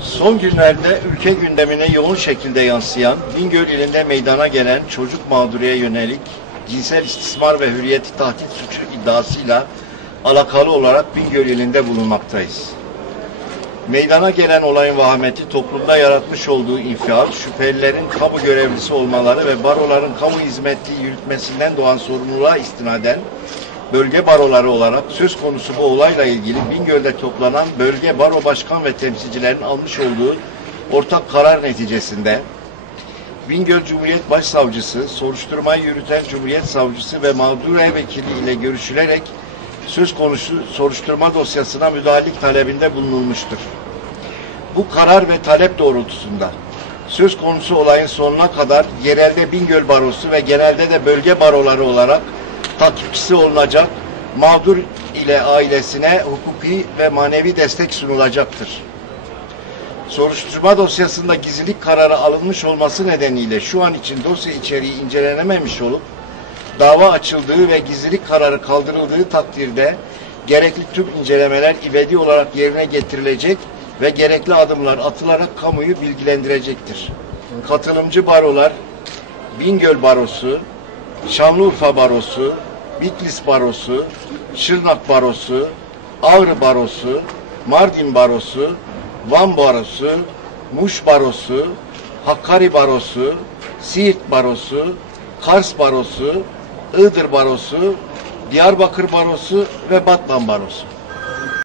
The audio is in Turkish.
Son günlerde ülke gündemine yoğun şekilde yansıyan, Bingöl ilinde meydana gelen çocuk mağduriye yönelik cinsel istismar ve hürriyeti tahdit suçu iddiasıyla alakalı olarak Bingöl ilinde bulunmaktayız. Meydana gelen olayın vahameti toplumda yaratmış olduğu infial, şüphelilerin kamu görevlisi olmaları ve baroların kamu hizmeti yürütmesinden doğan sorumluluğa istinaden bölge baroları olarak söz konusu bu olayla ilgili Bingöl'de toplanan bölge baro başkan ve temsilcilerin almış olduğu ortak karar neticesinde Bingöl Cumhuriyet Başsavcısı, soruşturmayı yürüten Cumhuriyet Savcısı ve mağduriye vekili ile görüşülerek söz konusu soruşturma dosyasına müdahalelik talebinde bulunulmuştur. Bu karar ve talep doğrultusunda söz konusu olayın sonuna kadar yerelde Bingöl Barosu ve genelde de bölge baroları olarak takipçisi olunacak, mağdur ile ailesine hukuki ve manevi destek sunulacaktır. Soruşturma dosyasında gizlilik kararı alınmış olması nedeniyle şu an için dosya içeriği incelenememiş olup dava açıldığı ve gizlilik kararı kaldırıldığı takdirde gerekli tüm incelemeler ivedi olarak yerine getirilecek ve gerekli adımlar atılarak kamuyu bilgilendirecektir. Katılımcı barolar Bingöl Barosu, Şanlıurfa Barosu, Bitlis Barosu, Şırnak Barosu, Ağrı Barosu, Mardin Barosu, Van Barosu, Muş Barosu, Hakkari Barosu, Siirt Barosu, Kars Barosu, Iğdır Barosu, Diyarbakır Barosu ve Batman Barosu.